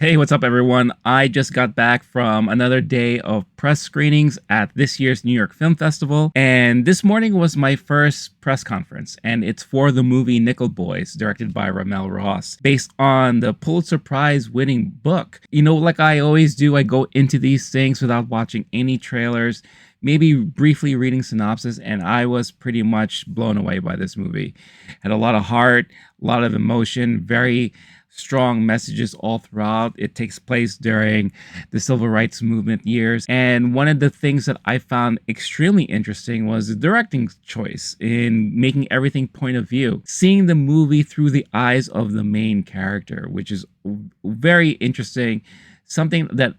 Hey, what's up, everyone? I just got back from another day of press screenings at this year's New York Film Festival, and this morning was my first press conference, and it's for the movie Nickel Boys, directed by RaMell Ross, based on the Pulitzer Prize winning book. You know, like I always do, I go into these things without watching any trailers, maybe briefly reading synopsis, and I was pretty much blown away by this movie. Had a lot of heart, a lot of emotion, very strong messages all throughout. It takes place during the civil rights movement years. And one of the things that I found extremely interesting was the directing choice in making everything point of view, seeing the movie through the eyes of the main character, which is very interesting, something that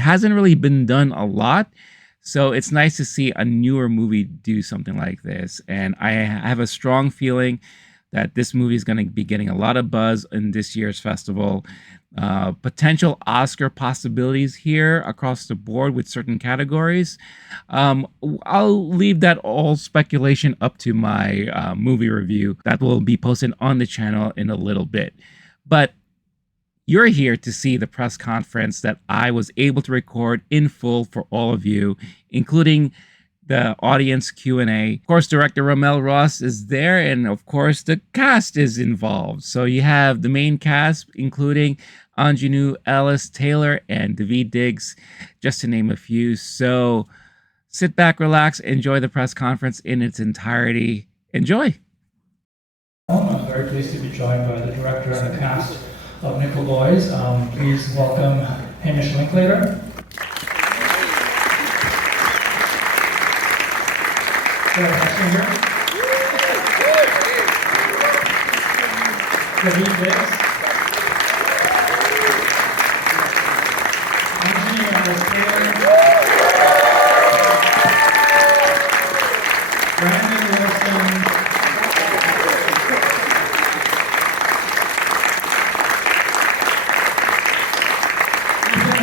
hasn't really been done a lot. So it's nice to see a newer movie do something like this. And I have a strong feeling that this movie is going to be getting a lot of buzz in this year's festival. Potential Oscar possibilities here across the board with certain categories. I'll leave that all speculation up to my movie review that will be posted on the channel in a little bit. But you're here to see the press conference that I was able to record in full for all of you, including the audience Q&A. Of course, director RaMell Ross is there, and of course, the cast is involved. So you have the main cast, including Aunjanue, Ellis-Taylor, and Daveed Diggs, just to name a few. So sit back, relax, enjoy the press conference in its entirety. Enjoy. I'm very pleased to be joined by the director and the cast of Nickel Boys. Please welcome Hamish Linklater. Hechinger. Daveed Diggs. Aunjanue, Ellis-Taylor. Brandon Wilson.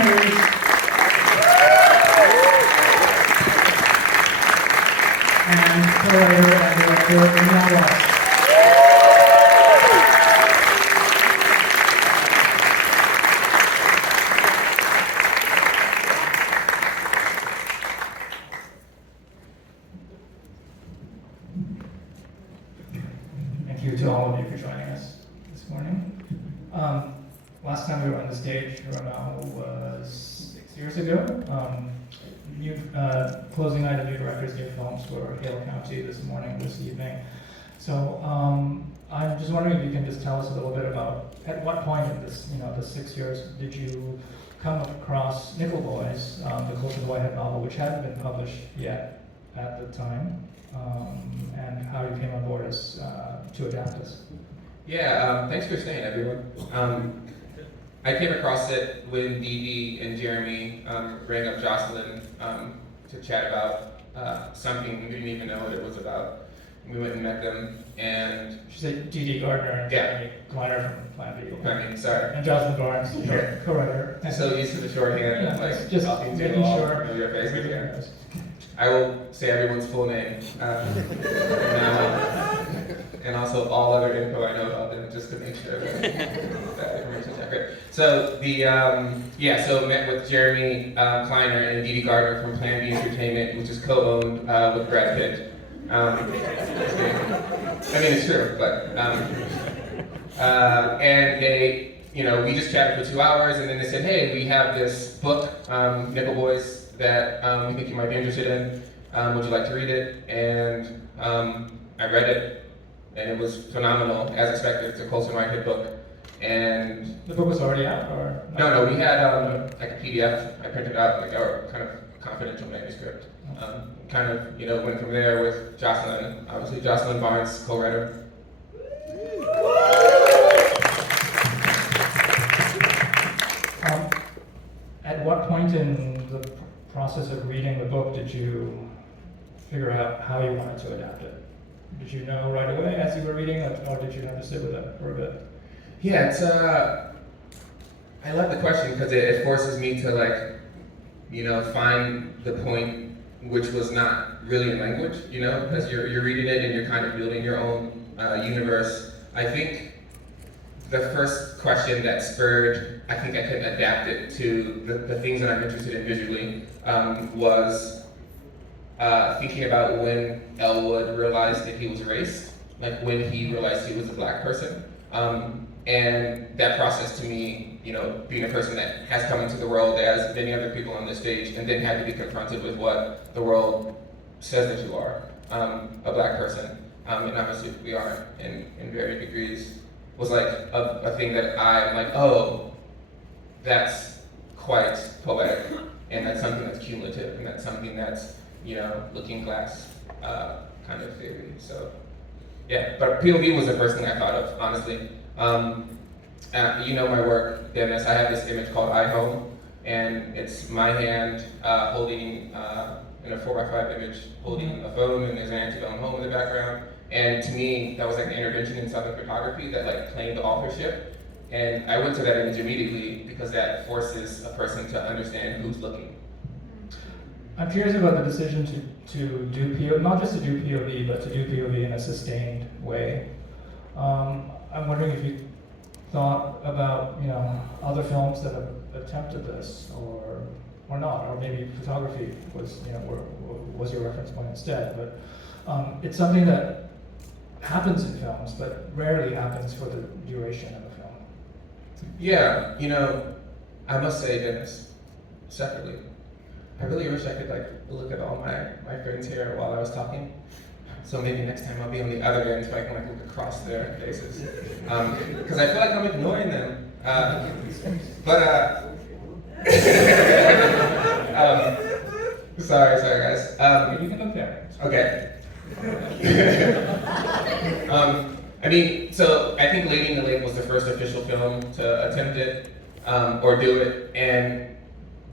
Herisse. And co-writer and director RaMell Ross. Thank you to all of you for joining us this morning. Last time we were on the stage, RaMell, was 6 years ago. Closing night of new directors, new films for Hale County this evening. So I'm just wondering if you can just tell us a little bit about at what point in this, the 6 years, did you come across Nickel Boys, the Close to the Whitehead novel, which hadn't been published yet at the time, and how you came on board as to adapt this? Yeah, thanks for staying, everyone. I came across it when Dee Dee and Jeremy rang up Jocelyn to chat about something we didn't even know what it was about. We went and met them, and She said Dee Dee Gardner and Jeremy Kleiner from Plan B. I mean, sorry. And Jocelyn Barnes, your co-writer. I'm so used to the shorthand, Yeah, like just talking to making all sure of your faces everybody here. knows. I will say everyone's full name, and also all other info I know about them, just to make sure that information's accurate. So so met with Jeremy Kleiner and Dee Dee Gardner from Plan B Entertainment, which is co-owned with Brad Pitt. I mean, it's true, but and they, we just chatted for 2 hours, and then they said, hey, we have this book, Nickel Boys, that we think you might be interested in. Would you like to read it? And I read it, and it was phenomenal, as expected. It's a Close to Whitehead book. And The book was already out, or? no, we had like a PDF. I printed out like our kind of confidential manuscript. Kind of went from there with Jocelyn, obviously Jocelyn Barnes, co-writer. At what point in the process of reading the book did you figure out how you wanted to adapt it? Did you know right away as you were reading it, or did you have to sit with it for a bit? Yeah, it's I love the question because it forces me to find the point which was not really in language, because you're reading it and you're kind of building your own universe. I think the first question that spurred I think I could adapt it to the things that I'm interested in visually, was thinking about when Elwood realized that he was erased, like when he realized he was a black person. And that process to me, you know, being a person that has come into the world as many other people on this stage and then had to be confronted with what the world says that you are, a black person, and obviously we are in varying degrees, was like a thing that I'm like, oh, that's quite poetic, and that's something that's cumulative, and that's something that's, you know, looking glass kind of theory. So yeah, but POV was the first thing I thought of, honestly. You know my work, Dennis. I have this image called I Home, and it's my hand holding in a 4x5 image, holding a phone, and there's an anti-phone home in the background. And to me, that was like an intervention in Southern photography that like claimed authorship. And I went to that image immediately because that forces a person to understand who's looking. I'm curious about the decision to do POV, not just to do POV, but to do POV in a sustained way. I'm wondering if you thought about, you know, other films that have attempted this, or not, or maybe photography was, you know, was your reference point instead. But it's something that happens in films, but rarely happens for the duration of a film. Yeah, you know, I must say, Dennis, separately, I really wish I could like look at all my friends here while I was talking. So maybe next time I'll be on the other end so I can like look across their faces. Because I feel like I'm ignoring them. Sorry guys. You can look there. Okay. I mean, so I think Lady in the Lake was the first official film to attempt it, or do it, and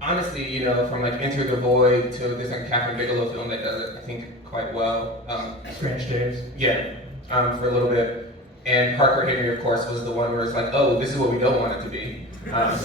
honestly, you know, from like Enter the Void to there's like a Catherine Bigelow film that does it, I think, quite well. Strange Days. Yeah, for a little bit. And Parker Henry, of course, was the one where it's like, oh, this is what we don't want it to be. Well,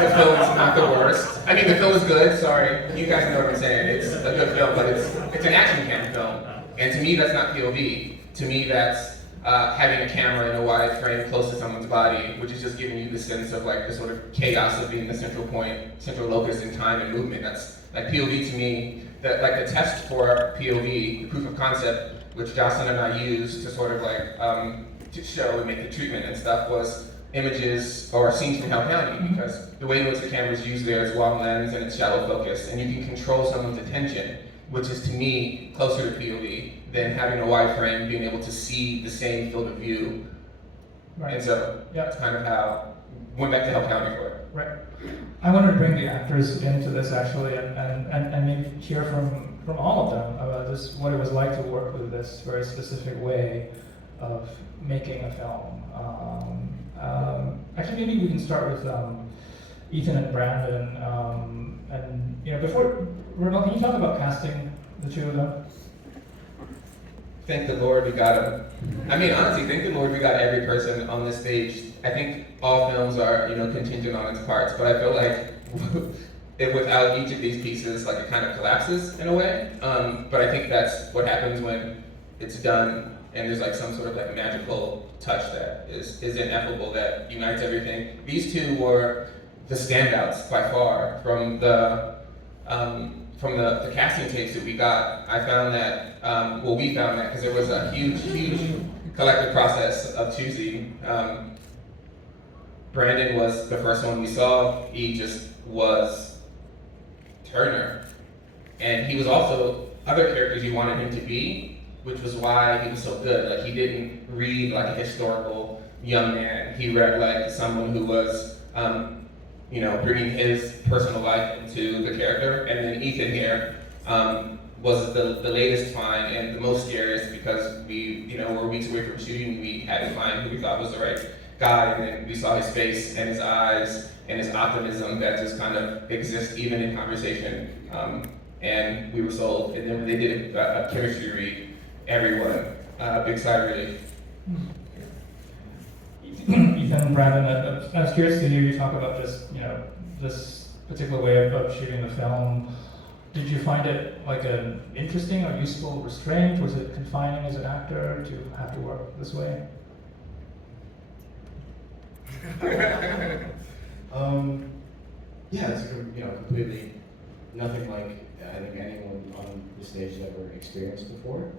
the film's not the worst. I mean, the film is good, sorry. You guys know what I'm saying. It's a good film, but it's an action cam film. And to me, that's not POV. To me, that's having a camera in a wide frame close to someone's body, which is just giving you the sense of like the sort of chaos of being the central point, central locus in time and movement. That's like POV to me. That like the test for POV, the proof of concept, which Jocelyn and I used to sort of like to show and make the treatment and stuff, was images or scenes from Hell County, because the way in which the camera is used there is long lens and it's shallow focus, and you can control someone's attention, which is to me closer to POV than having a wide frame, being able to see the same field of view. Right. And so that's kind of how went back to Hell County for it. Right. I wanted to bring the actors into this actually, and maybe hear from all of them about this, what it was like to work with this very specific way of making a film. Actually, maybe we can start with Ethan and Brandon. And you know, before RaMell, can you talk about casting the two of them? Thank the Lord we got him. I mean, honestly, thank the Lord we got every person on this stage. I think all films are, you know, contingent on its parts, but I feel like if without each of these pieces, like it kind of collapses in a way. But I think that's what happens when it's done and there's like some sort of like magical touch that is ineffable, that unites everything. These two were the standouts by far from the casting tapes that we got. I found that, well, we found that because there was a huge collective process of choosing. Brandon was the first one we saw. He just was Turner. And he was also other characters you wanted him to be, which was why he was so good. Like, he didn't read like a historical young man. He read like someone who was, you know, bringing his personal life into the character. And then Ethan here was the latest find and the most scariest, because we, you know, were weeks away from shooting. We had to find who we thought was the right guy, and then we saw his face and his eyes and his optimism that just kind of exists even in conversation. And we were sold. And then when they did a chemistry read, everyone, big sigh of relief. Ethan and Brandon, I was curious to hear you talk about just, you know, this particular way of shooting the film. Did you find it like an interesting or useful restraint? Was it confining as an actor to have to work this way? Yeah, it's completely nothing like I think anyone on the stage has ever experienced before.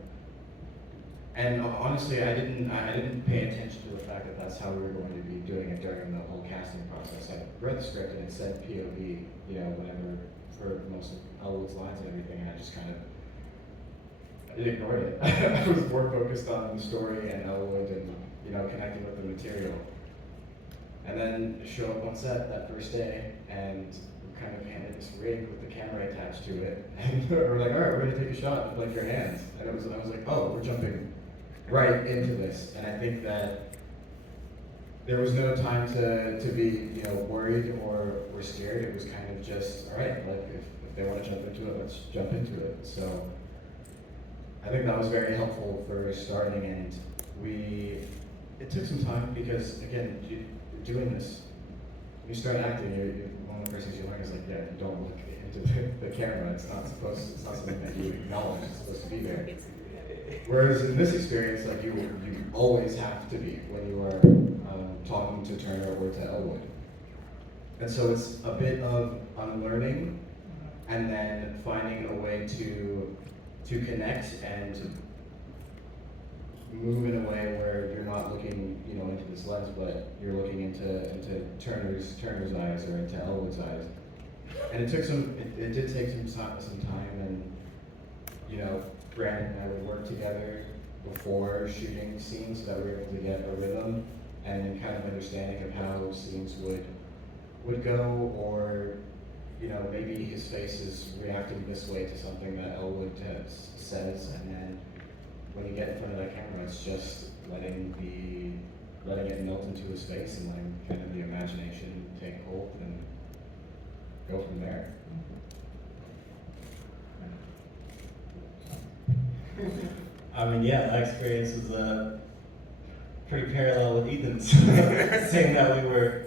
And honestly, I didn't pay attention to the fact that that's how we were going to be doing it during the whole casting process. I read the script and it said POV, whenever for most of Elwood's lines and everything, and I just kind of ignored it. I was more focused on the story and Elwood and connecting with the material. And then show up on set that first day and kind of handed this rig with the camera attached to it, and we're like, all right, we're gonna take a shot with like your hands. And I was like, oh, we're jumping right into this. And I think that there was no time to be worried or scared. It was kind of just, all right, like if they want to jump into it, let's jump into it. So I think that was very helpful for starting, and it took some time because again, doing this, when you start acting, one of the first things you learn is like, yeah, you don't look into the camera. It's not something that you acknowledge. It's supposed to be there. Whereas in this experience, like you always have to be when you are talking to Turner or to Elwood. And so it's a bit of unlearning, and then finding a way to connect and move in a way where you're not looking, into this lens, but you're looking into Turner's eyes or into Elwood's eyes. And it did take some time, and Brandon and I would work together before shooting scenes so that we were able to get a rhythm and kind of understanding of how scenes would go, or maybe his face is reacting this way to something that Elwood says, and then when you get in front of that camera, it's just letting it melt into his face and letting kind of the imagination take hold and go from there. I mean, yeah, my experience was pretty parallel with Ethan's, saying that we were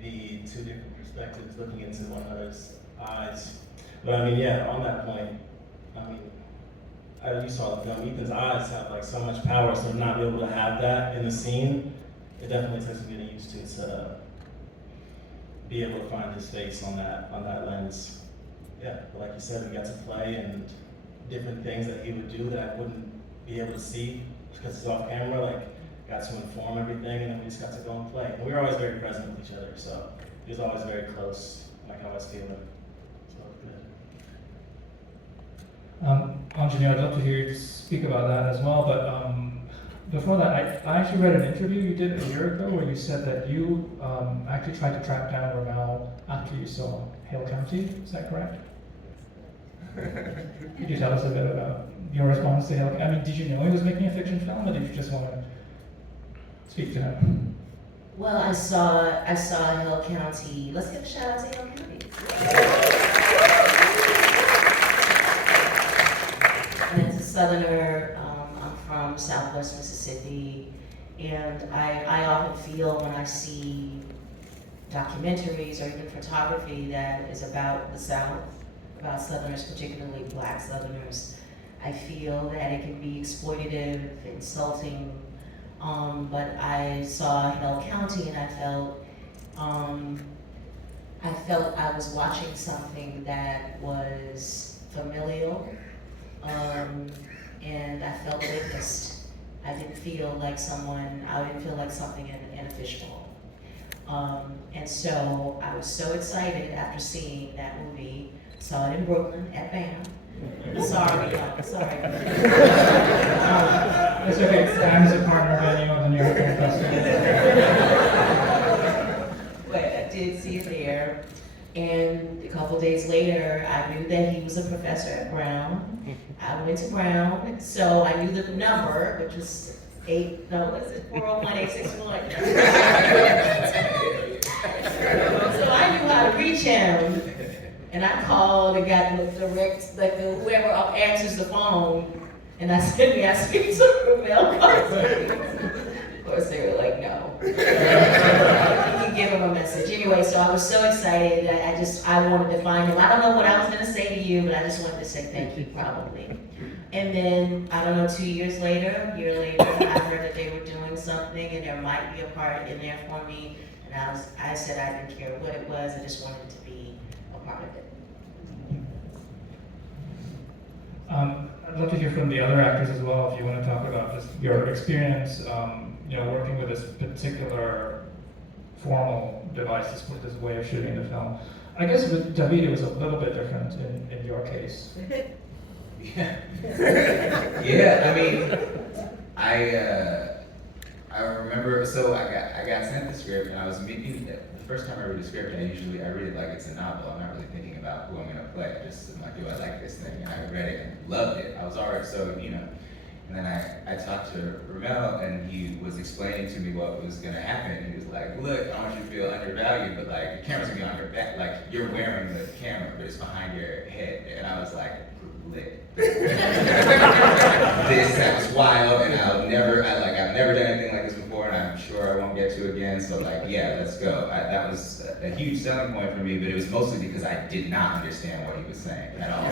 the two different perspectives looking into one another's eyes. But I mean, yeah, on that point, you saw the film, Ethan's eyes have like so much power, so to not be able to have that in the scene, it definitely takes me getting used to be able to find his face on that lens. Yeah, but like you said, we got to play and different things that he would do that I wouldn't be able to see because it's off camera, like got to inform everything, and then we just got to go and play. And we were always very present with each other, so he was always very close, like I was feeling. So good. Aunjanue, I'd love to hear you speak about that as well, but before that, I actually read an interview you did a year ago where you said that you actually tried to track down RaMell after you saw Hale County. Is that correct? Could you tell us a bit about your response to Hale County? I mean, did you know he was making a fiction film, or did you just want to speak to him? Well, I saw Hale County. Let's give a shout out to Hale County. And it's a southerner. I'm from Southwest Mississippi, and I often feel when I see documentaries or even photography that is about the South, about Southerners, particularly Black Southerners, I feel that it can be exploitative, insulting, but I saw Hale County and I felt I was watching something that was familial, and I felt witnessed. I didn't feel like something in a fishbowl. And so I was so excited after seeing that movie. Saw it in Brooklyn at BAM. Sorry. It's okay, BAM is a partner venue of the New York Film Festival. But I did see it there. And a couple days later, I knew that he was a professor at Brown. I went to Brown, so I knew the number, which was 401-861. So I knew how to reach him. And I called and got whoever answers the phone, and I said, may I speak to RaMell? Of course they were like, no. He give him a message. Anyway, so I was so excited that I wanted to find him. I don't know what I was gonna say to you, but I just wanted to say thank you, probably. And then, I don't know, 2 years later, a year later, I heard that they were doing something and there might be a part in there for me. And I said I didn't care what it was, I just wanted to be a part of it. I'd love to hear from the other actors as well, if you want to talk about just your experience, working with this particular formal device, this way of shooting the film. I guess with David, it was a little bit different in your case. Yeah. Yeah, I mean, I remember, so I got sent the script and I was meeting, the first time I read a script, I read it like it's a novel. I'm not really thinking about who I'm gonna play. I just am like, do I like this thing? And I read it and loved it. I was already so, and then I talked to RaMell and he was explaining to me what was gonna happen. He was like, look, I want you to feel undervalued, but like, your camera's gonna be on your back, like you're wearing the camera, but it's behind your head. And I was like, lit. That was wild, and I've never done anything like this before, and I'm sure I won't get to again. So like, yeah, let's go. That was a huge selling point for me, but it was mostly because I did not understand what he was saying at all.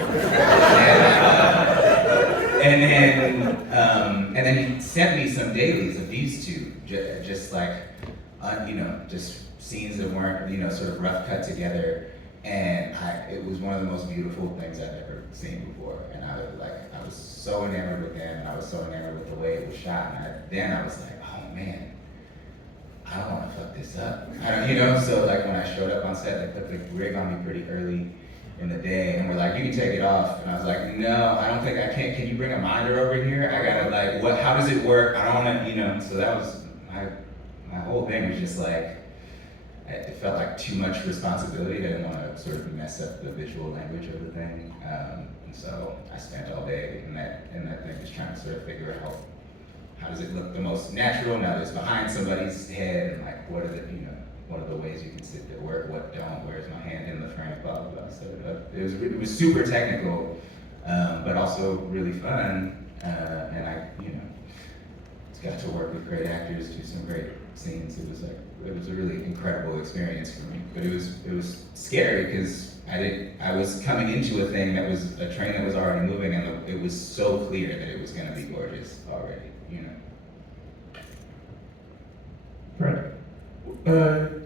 And then he sent me some dailies of these two, just like, just scenes that weren't, sort of rough cut together. And it was one of the most beautiful things I've ever seen before. And I was so enamored with them, and I was so enamored with the way it was shot. And I was like, oh man, I don't want to fuck this up. So like when I showed up on set, they put the rig on me pretty early in the day, and we're like, you can take it off. And I was like, no, I don't think I can. Can you bring a monitor over here? I gotta how does it work? I don't want to, So that was my whole thing was just like, it felt like too much responsibility. I didn't want to sort of mess up the visual language of the thing. And so I spent all day in that thing just trying to sort of figure out how does it look the most natural now that it's behind somebody's head, and like what are the ways you can sit there, what don't, where's my hand in the frame, blah, blah, blah. So it was super technical, but also really fun. And I got to work with great actors, do some great scenes. It was a really incredible experience for me. But it was scary because I was coming into a thing that was a train that was already moving, and it was so clear that it was going to be gorgeous already. Right.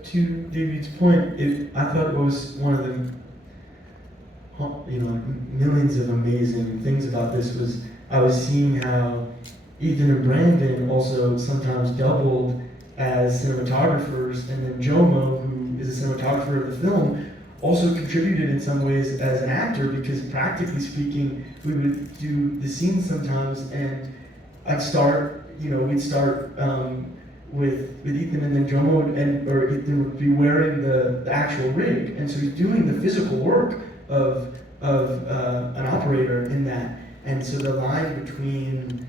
To David's point, I thought it was one of the millions of amazing things about this was I was seeing how Ethan and Brandon also sometimes doubled as cinematographers, and then Jomo, who is a cinematographer of the film, also contributed in some ways as an actor, because practically speaking, we would do the scenes sometimes, and we'd start with Ethan, and then Jomo or Ethan would be wearing the actual rig, and so he's doing the physical work of an operator in that, and so the line between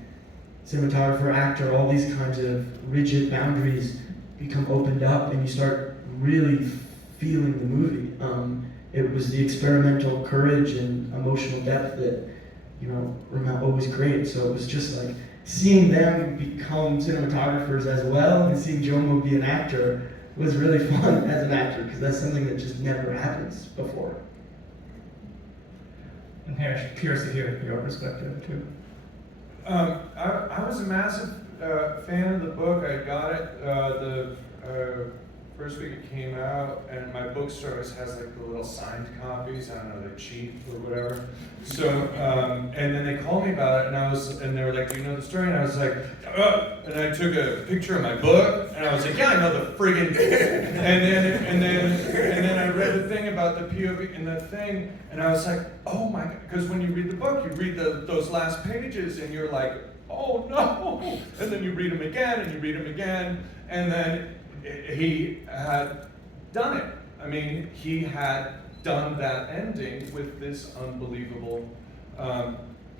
cinematographer, actor, all these kinds of rigid boundaries become opened up, and you start really feeling the movie. It was the experimental courage and emotional depth that RaMell always creates. So it was just like seeing them become cinematographers as well, and seeing Jomo be an actor was really fun as an actor, because that's something that just never happens before. And Hamish, curious to hear your perspective too. I was a massive fan of the book. I got it the first week it came out, and my bookstores has like the little signed copies. I don't know, they're cheap or whatever. So, and then they called me about it, and they were like, "Do you know the story?" And I was like, and I took a picture of my book, and I was like, "Yeah, I know the friggin' thing." and then I read the thing about the POV and the thing, and I was like, "Oh my God!" Because when you read the book, you read those last pages, and you're like, "Oh no!" And then you read them again, and you read them again, and then he had done it. I mean, he had done that ending with this unbelievable,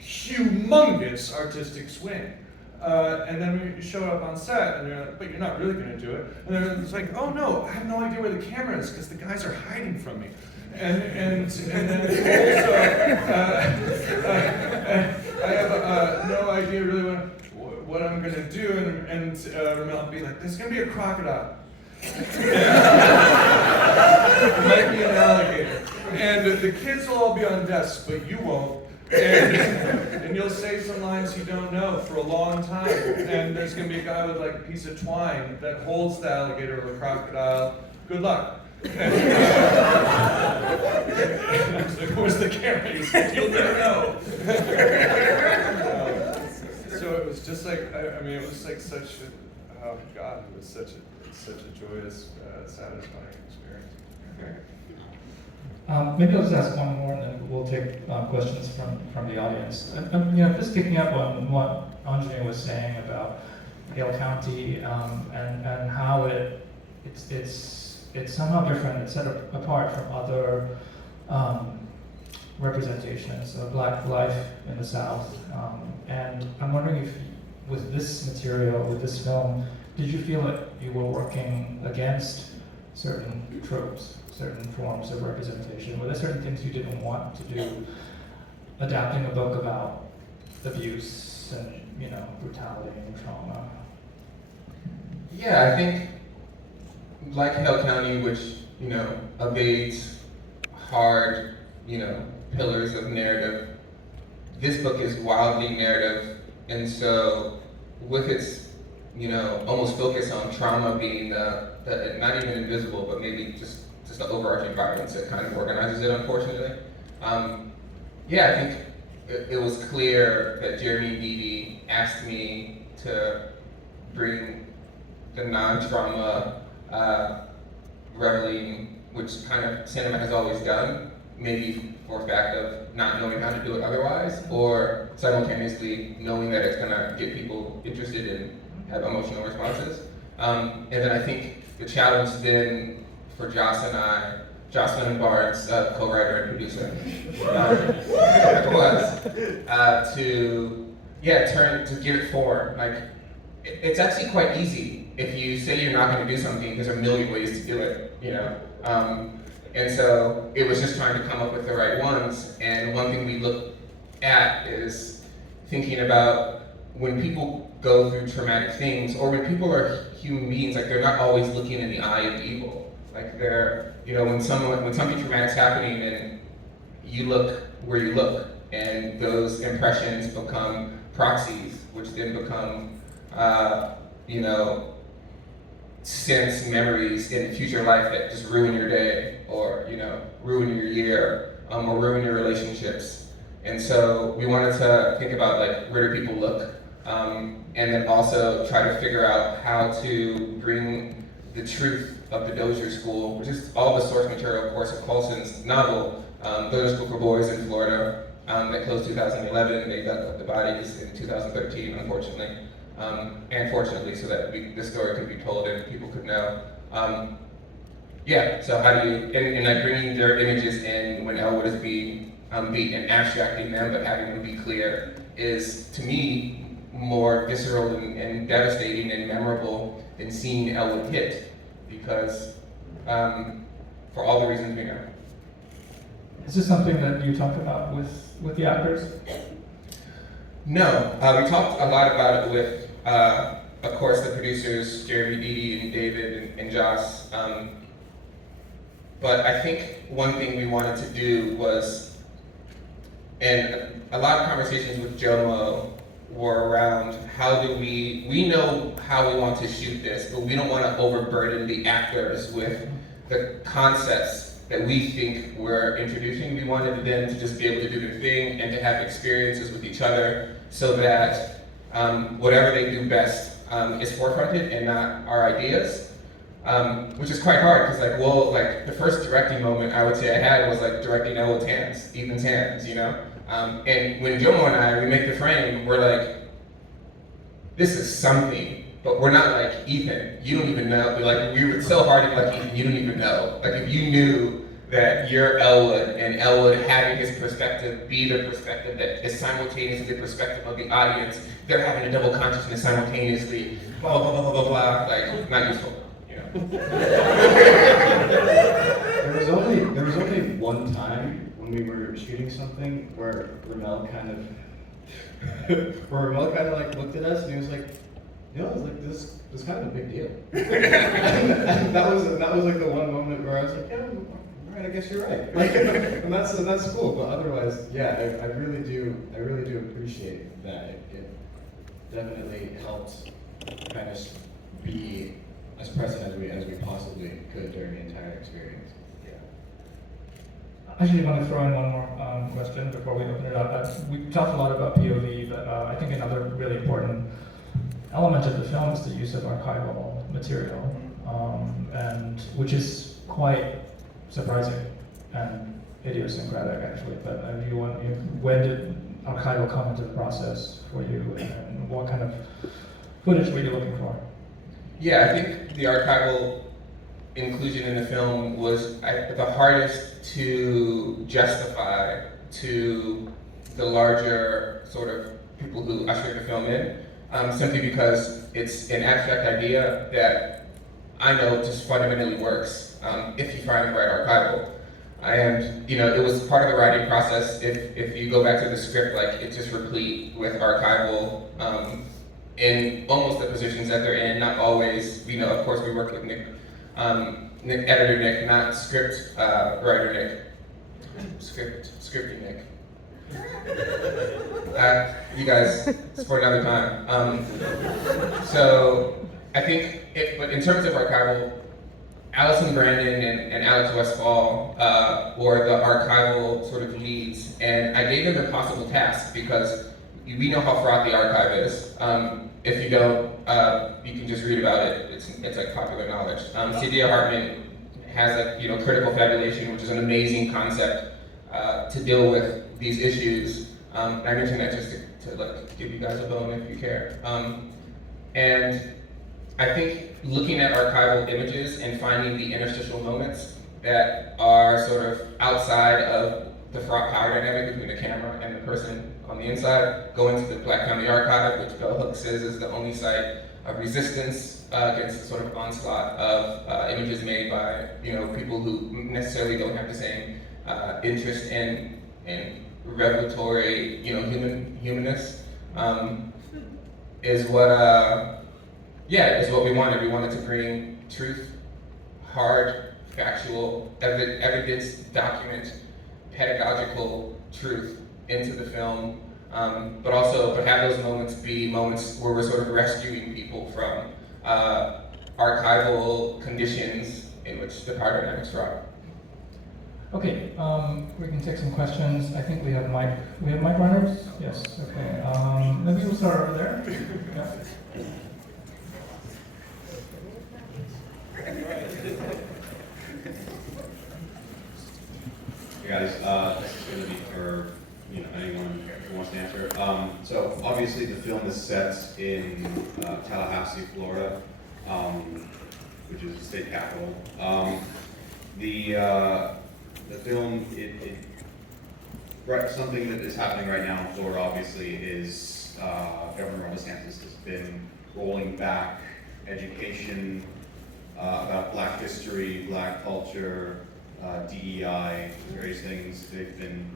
humongous artistic swing. And then we showed up on set, and they're like, "But you're not really going to do it." And then it's like, "Oh no, I have no idea where the camera is because the guys are hiding from me." And then also, I have no idea really what I'm going to do. And RaMell would be like, "There's going to be a crocodile." You might be an alligator. And the kids will all be on desks, but you won't. And you'll say some lines you don't know for a long time. And there's going to be a guy with like a piece of twine that holds the alligator or the crocodile. Good luck. And of course the camera is like, you'll never know. So it was just like, I mean, it was like such a, oh God, it was such a joyous, satisfying experience. Maybe I'll just ask one more, and then we'll take questions from the audience. And just picking up on what Aunjanue was saying about Hale County and how it's somehow different. It's set apart from other representations of Black life in the South. And I'm wondering if, with this material, with this film, did you feel that you were working against certain tropes, certain forms of representation? Were there certain things you didn't want to do, adapting a book about abuse and brutality and trauma? Yeah, I think like Hale County, which evades hard pillars of narrative, this book is wildly narrative, and so with its almost focus on trauma being the not even invisible, but maybe just the overarching violence that kind of organizes it, unfortunately. Yeah, I think it was clear that Jeremy and Dee asked me to bring the non-trauma reveling, which kind of cinema has always done, maybe for a fact of not knowing how to do it otherwise, or simultaneously knowing that it's gonna get people interested and have emotional responses. And then I think the challenge then for Jocelyn Barnes, co-writer and producer, was to give it form. Like, it's actually quite easy if you say you're not going to do something. There's a million ways to do it, And so it was just trying to come up with the right ones. And one thing we look at is thinking about when people go through traumatic things, or when people are human beings, like they're not always looking in the eye of evil. Like they're, when something traumatic's happening, and you look where you look, and those impressions become proxies, which then become, sense memories in future life that just ruin your day, or ruin your year, or ruin your relationships. And so we wanted to think about like, where do people look, and then also try to figure out how to bring the truth of the Dozier School, which is all the source material, of course, of Colson's novel, Dozier School for Boys in Florida, that closed 2011, and they dug up the bodies in 2013, unfortunately. And fortunately, so that this story could be told and people could know. So how do you, and like bringing their images in when Elwood is being beat and abstracting them, but having them be clear, is to me more visceral and devastating and memorable than seeing Elwood hit, because for all the reasons we know. Is this something that you talked about with the actors? No, we talked a lot about it with, of course, the producers, Jeremy, Dee and David, and Joss. But I think one thing we wanted to do was, and a lot of conversations with Jomo were around how do we know how we want to shoot this, but we don't want to overburden the actors with the concepts that we think we're introducing. We wanted them to just be able to do their thing and to have experiences with each other, so that whatever they do best is forefronted and not our ideas, which is quite hard, because the first directing moment I would say I had was like directing Ethan's hands, and when Jomo and I, we make the frame, we're like, this is something, but we're not like Ethan. You don't even know. Like, we were so hard to be like Ethan, you don't even know. Like, if you knew that you're Elwood, and Elwood having his perspective be the perspective that is simultaneously the perspective of the audience, they're having a double consciousness simultaneously, blah, blah, blah, blah, blah, blah, like, not useful, There was only one time when we were shooting something where RaMell kind of like looked at us and he was like, you know, it was like this was kind of a big deal. and that was like the one moment where I was like, yeah, all right, I guess you're right. Like, and that's cool. But otherwise, yeah, I really do appreciate that. It definitely helped kind of be as present as we possibly could during the entire experience. Actually, I want to throw in one more question before we open it up. We talked a lot about POV, but I think another really important element of the film is the use of archival material, and which is quite surprising and idiosyncratic, actually. But when did archival come into the process for you, and what kind of footage were you looking for? Yeah, I think the archival inclusion in the film was the hardest to justify to the larger sort of people who ushered the film in, simply because it's an abstract idea that I know just fundamentally works if you find the right archival. And it was part of the writing process. If you go back to the script, like it's just replete with archival in almost the positions that they're in, not always. Of course, we work with Nick, editor Nick, not script writer Nick, scripting Nick. You guys, it's for another time. So I think, but in terms of archival, Allison Brandon and Alex Westfall were the archival sort of leads, and I gave them an impossible task because we know how fraught the archive is. If you don't, you can just read about it. It's like popular knowledge. Celia Hartman has a critical fabulation, which is an amazing concept to deal with these issues. I mentioned that just to like give you guys a bone if you care. And I think looking at archival images and finding the interstitial moments that are sort of outside of the fraught power dynamic between the camera and the person on the inside, going to the Black County Archive, which Bell Hooks says is the only site of resistance against the sort of onslaught of images made by people who necessarily don't have the same interest in revelatory humanness, is what we wanted. We wanted to bring truth, hard, factual, evidence, document, pedagogical truth into the film, but have those moments be moments where we're sort of rescuing people from archival conditions in which the power dynamics thrive. Okay, we can take some questions. I think we have mic runners? Yes, okay. Maybe we'll start over there. Yeah. Hey guys, this is going to be for anyone who wants to answer. So obviously the film is set in Tallahassee, Florida, which is the state capital. The film, something that is happening right now in Florida, obviously, is Governor Ron DeSantis has been rolling back education about Black history, Black culture, DEI, various things. They've been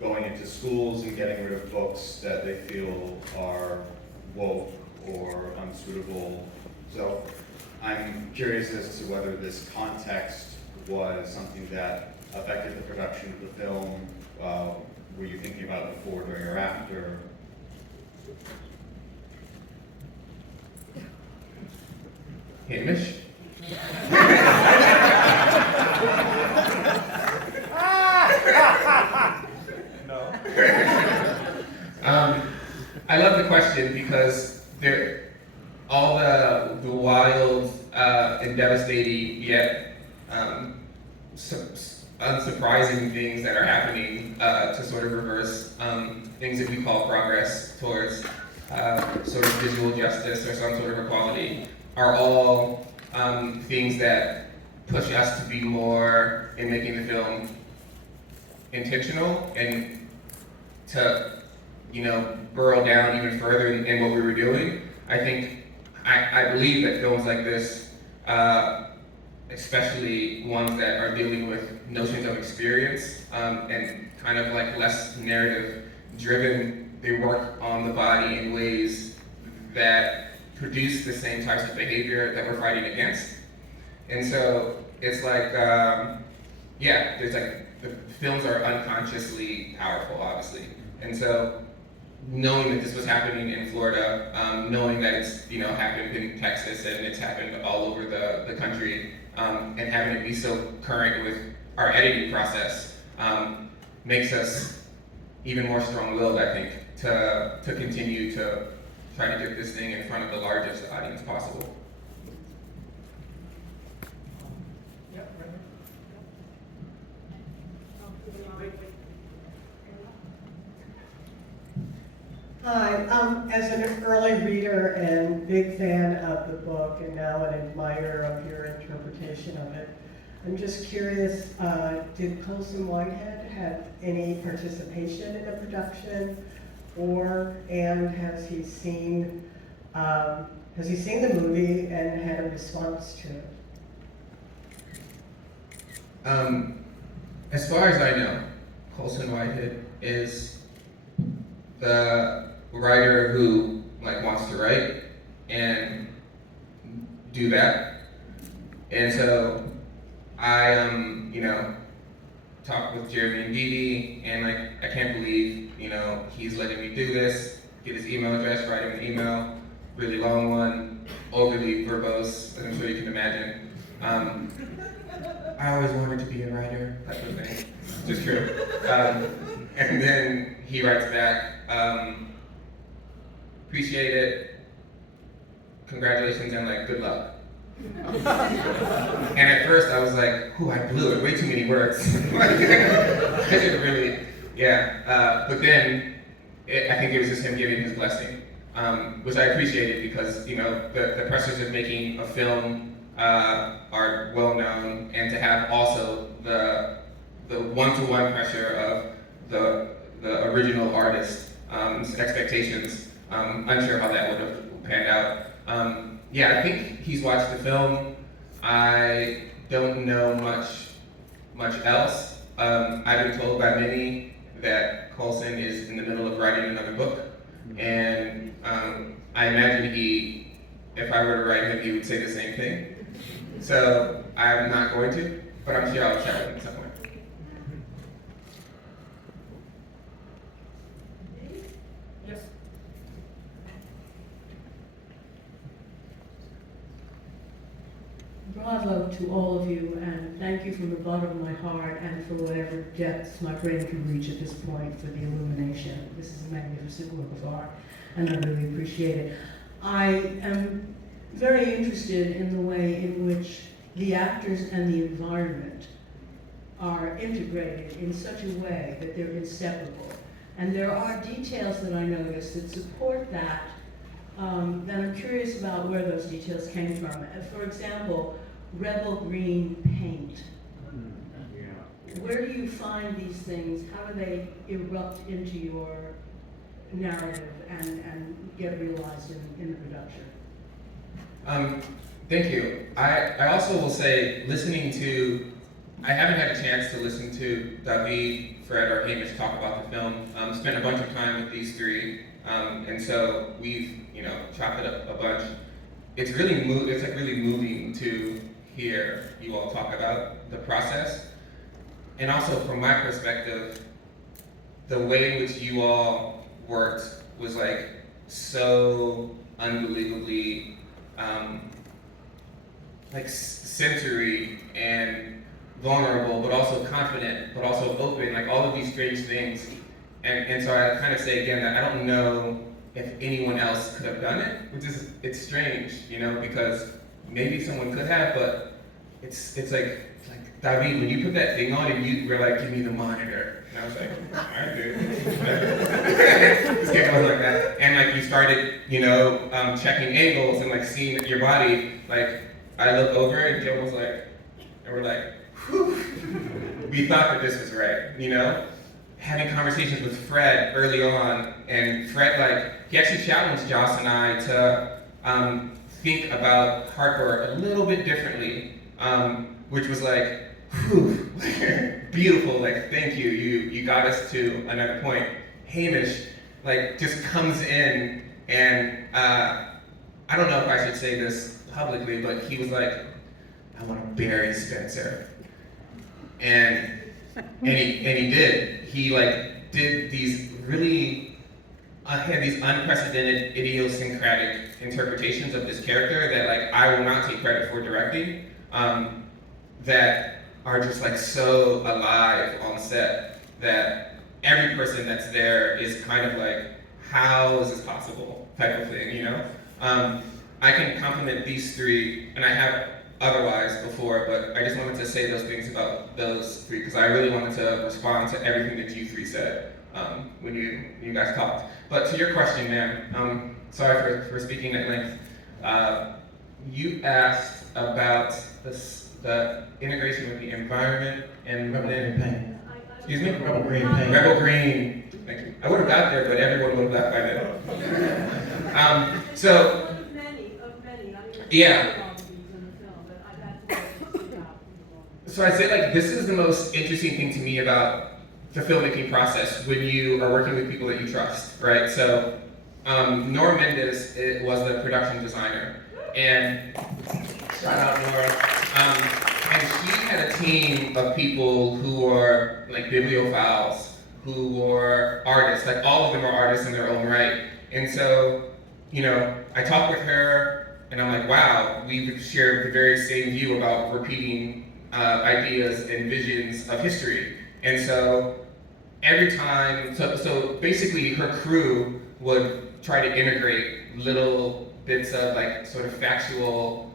going into schools and getting rid of books that they feel are woke or unsuitable. So I'm curious as to whether this context was something that affected the production of the film. Were you thinking about it before, during, or after? Hamish? No. I love the question because all the wild and devastating yet unsurprising things that are happening to sort of reverse things that we call progress towards sort of visual justice or some sort of equality are all things that push us to be more in making the film intentional and to burrow down even further in what we were doing. I believe that films like this, especially ones that are dealing with notions of experience and kind of like less narrative driven, they work on the body in ways that produce the same types of behavior that we're fighting against. And so it's like, there's like, the films are unconsciously powerful, obviously. And so knowing that this was happening in Florida, knowing that it's happened in Texas and it's happened all over the country, and having it be so current with our editing process makes us even more strong-willed, I think, to continue to try to get this thing in front of the largest audience possible. Hi, as an early reader and big fan of the book and now an admirer of your interpretation of it, I'm just curious, did Colson Whitehead have any participation in the production, and has he seen the movie and had a response to it? As far as I know, Colson Whitehead is the writer who wants to write and do that. And so I talked with Jeremy and Dee, and I can't believe he's letting me do this. Get his email address, write him an email, really long one, overly verbose, as I'm sure you can imagine. I always wanted to be a writer, type of thing. Just true. And then he writes back, appreciate it, congratulations, and good luck. And at first I was like, I blew it, way too many words. I didn't really, but then I think it was just him giving his blessing, which I appreciated because, the pressures of making a film are well known, and to have also the one-to-one pressure of the original artist's expectations. Unsure how that would have panned out. I think he's watched the film. I don't know much else. I've been told by many that Colson is in the middle of writing another book, and I imagine if I were to write him, he would say the same thing. So I'm not going to, but I'm sure I'll chat with him at some point. Yes. Bravo to all of you, and thank you from the bottom of my heart and for whatever depths my brain can reach at this point for the illumination. This is a magnificent work of art, and I really appreciate it. I am very interested in the way in which the actors and the environment are integrated in such a way that they're inseparable. And there are details that I noticed that support that, and I'm curious about where those details came from. For example, rebel green paint. Where do you find these things? How do they erupt into your narrative and get realized in the production? Thank you. I also will say, I haven't had a chance to listen to David, Fred, or Hamish talk about the film. Spent a bunch of time with these three, and so we've chopped it up a bunch. It's really moving to hear you all talk about the process, and also from my perspective, the way in which you all worked was so unbelievably sensory and vulnerable, but also confident, but also open, all of these strange things. And so I kind of say again that I don't know if anyone else could have done it, it's strange, because maybe someone could have, but it's like David, when you put that thing on and you were like, give me the monitor. And I was like, all right, dude. Just kept going like that. And you started, checking angles and seeing your body. I look over and Joe was like, and we're like, whew. We thought that this was right, Having conversations with Fred early on, and Fred, he actually challenged Joss and I to think about hardcore a little bit differently, which was whew, beautiful, thank you, you got us to another point. Hamish, just comes in and I don't know if I should say this publicly, but he was like, I want to bury Spencer. And he did. He like did these really, had these unprecedented idiosyncratic interpretations of this character that like I will not take credit for directing, that are just like so alive on set that every person that's there is kind of like, how is this possible type of thing, you know? I can compliment these three, and I have otherwise before, but I just wanted to say those things about those three because I really wanted to respond to everything that you three said when you guys talked. But to your question, ma'am, sorry for speaking at length. You asked about the integration with the environment and Rebel Green Paint. Excuse me? Rebel Green Paint. Rebel Green. Thank you. I would have got there, but everyone would have left by then. So. Yeah. So I'd say like this is the most interesting thing to me about the filmmaking process when you are working with people that you trust, right? So Nora Mendes was the production designer, and shout out Nora. And she had a team of people who were like bibliophiles, who were artists. Like all of them are artists in their own right. And so, you know, I talked with her. And I'm like, wow, we share the very same view about repeating ideas and visions of history. And so every time, so basically her crew would try to integrate little bits of like sort of factual,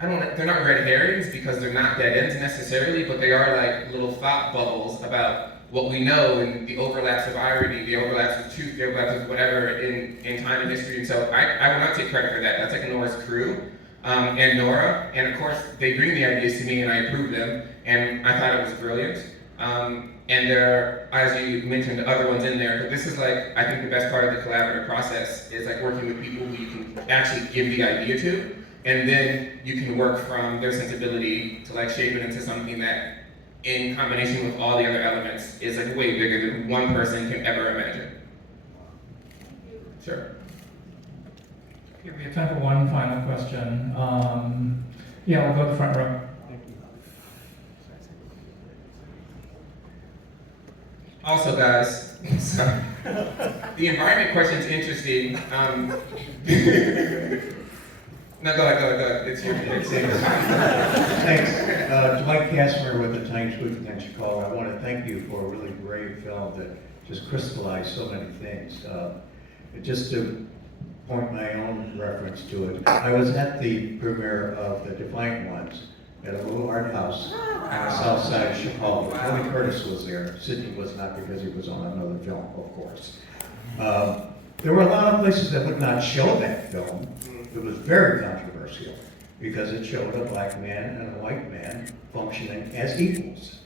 they're not red herrings because they're not dead ends necessarily, but they are like little thought bubbles about what we know and the overlaps of irony, the overlaps of truth, the overlaps of whatever in time and history. And so I will not take credit for that. That's like Nora's crew and Nora. And of course, they bring the ideas to me and I approve them. And I thought it was brilliant. And there are, as you mentioned, other ones in there. But this is like, I think the best part of the collaborative process is like working with people who you can actually give the idea to. And then you can work from their sensibility to like shape it into something that in combination with all the other elements, is like way bigger than one person can ever imagine. Sure. Okay, we have time for one final question. Yeah, we'll go to the front row. Also, guys, sorry. The environment question is interesting. No, go ahead. It's your Thanks. Dwight Kastner with the Times Weekly in Chicago. I want to thank you for a really great film that just crystallized so many things. Just to point my own reference to it, I was at the premiere of The Defiant Ones at a little art house on the south side of Chicago. Tony Curtis was there. Sidney was not because he was on another film, of course. There were a lot of places that would not show that film. It was very controversial because it showed a black man and a white man functioning as equals.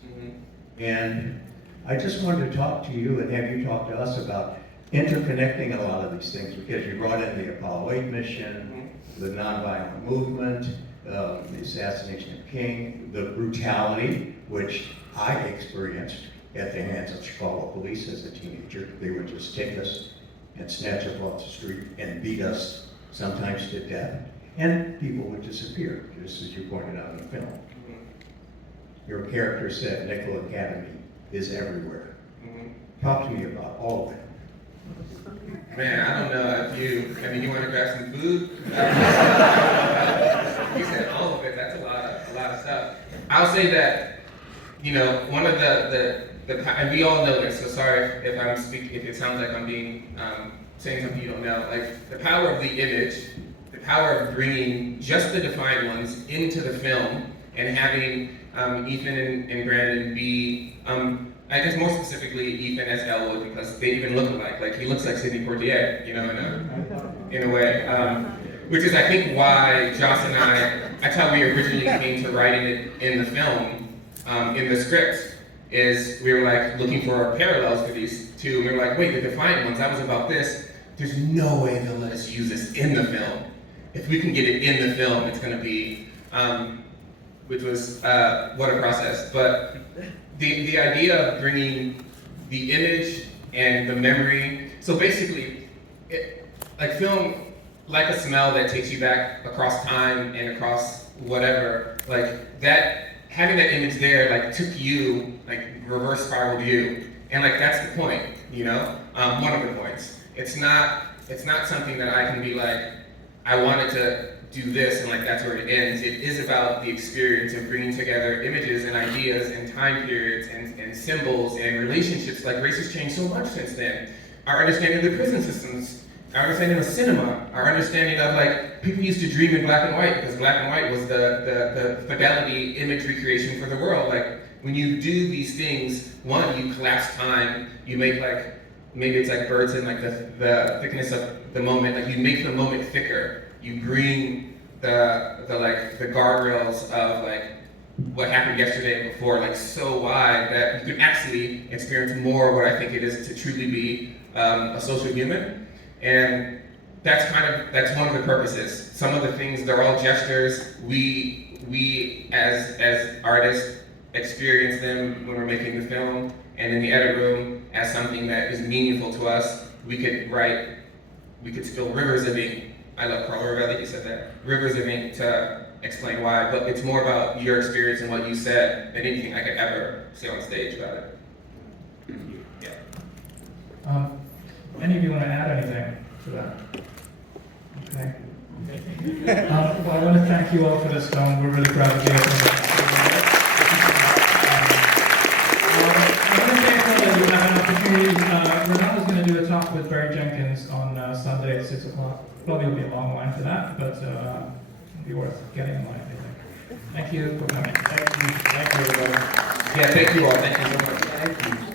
And I just wanted to talk to you and have you talk to us about interconnecting a lot of these things because you brought in the Apollo 8 mission, the nonviolent movement, the assassination of King, the brutality, which I experienced at the hands of Chicago police as a teenager. They would just take us and snatch us off the street and beat us, sometimes to death, and people would disappear, just as you pointed out in the film. Your character said Nickel Academy is everywhere. Talk to me about all of that. Man, I don't know if you want to grab some food? You said all of it, that's a lot of stuff. I'll say that, you know, one of and we all know this, so sorry if I'm speaking, if it sounds like I'm being, saying something you don't know. Like, the power of the image, the power of bringing just the Defiant Ones into the film and having Ethan and Brandon be, I guess more specifically Ethan as Elwood because they even look alike. Like, he looks like Sidney Poitier, you know, in a way. Which is, I think, why Joss and that's how we originally came to writing it in the film, in the script, is we were like looking for parallels for these two. We were like, wait, the Defiant Ones, that was about this. There's no way they'll let us use this in the film. If we can get it in the film, it's gonna be, which was, what a process. But the idea of bringing the image and the memory, so basically, like film, like a smell that takes you back across time and across whatever, like that, having that image there, like took you, like reverse spiraled you. And like, that's the point, you know? One of the points. It's not something that I can be like, I wanted to do this and like that's where it ends. It is about the experience of bringing together images and ideas and time periods and symbols and relationships. Like race has changed so much since then. Our understanding of the prison systems, our understanding of cinema, our understanding of like, people used to dream in black and white because black and white was the fidelity image recreation for the world. Like when you do these things, one, you collapse time, you make like, maybe it's like birds in like the thickness of the moment, like you make the moment thicker. You bring the guardrails of like what happened yesterday and before like so wide that you can actually experience more what I think it is to truly be a social human. And that's one of the purposes. Some of the things, they're all gestures. We as artists experience them when we're making the film, and in the edit room as something that is meaningful to us. We could spill rivers of ink. I love Carl River, I think you said that. Rivers of ink to explain why, but it's more about your experience and what you said than anything I could ever say on stage about it. Yeah. Any of you want to add anything to that? Okay. Well, I want to thank you all for this film. We're really proud of you. I want to thank all that you have an opportunity. RaMell is going to do a talk with Barry Jenkins on Sunday at 6 o'clock. Probably will be a long line for that, but it'll be worth getting in line, I think. Thank you for coming. Thank you, everybody. Yeah, thank you all. Thank you so much. Thank you.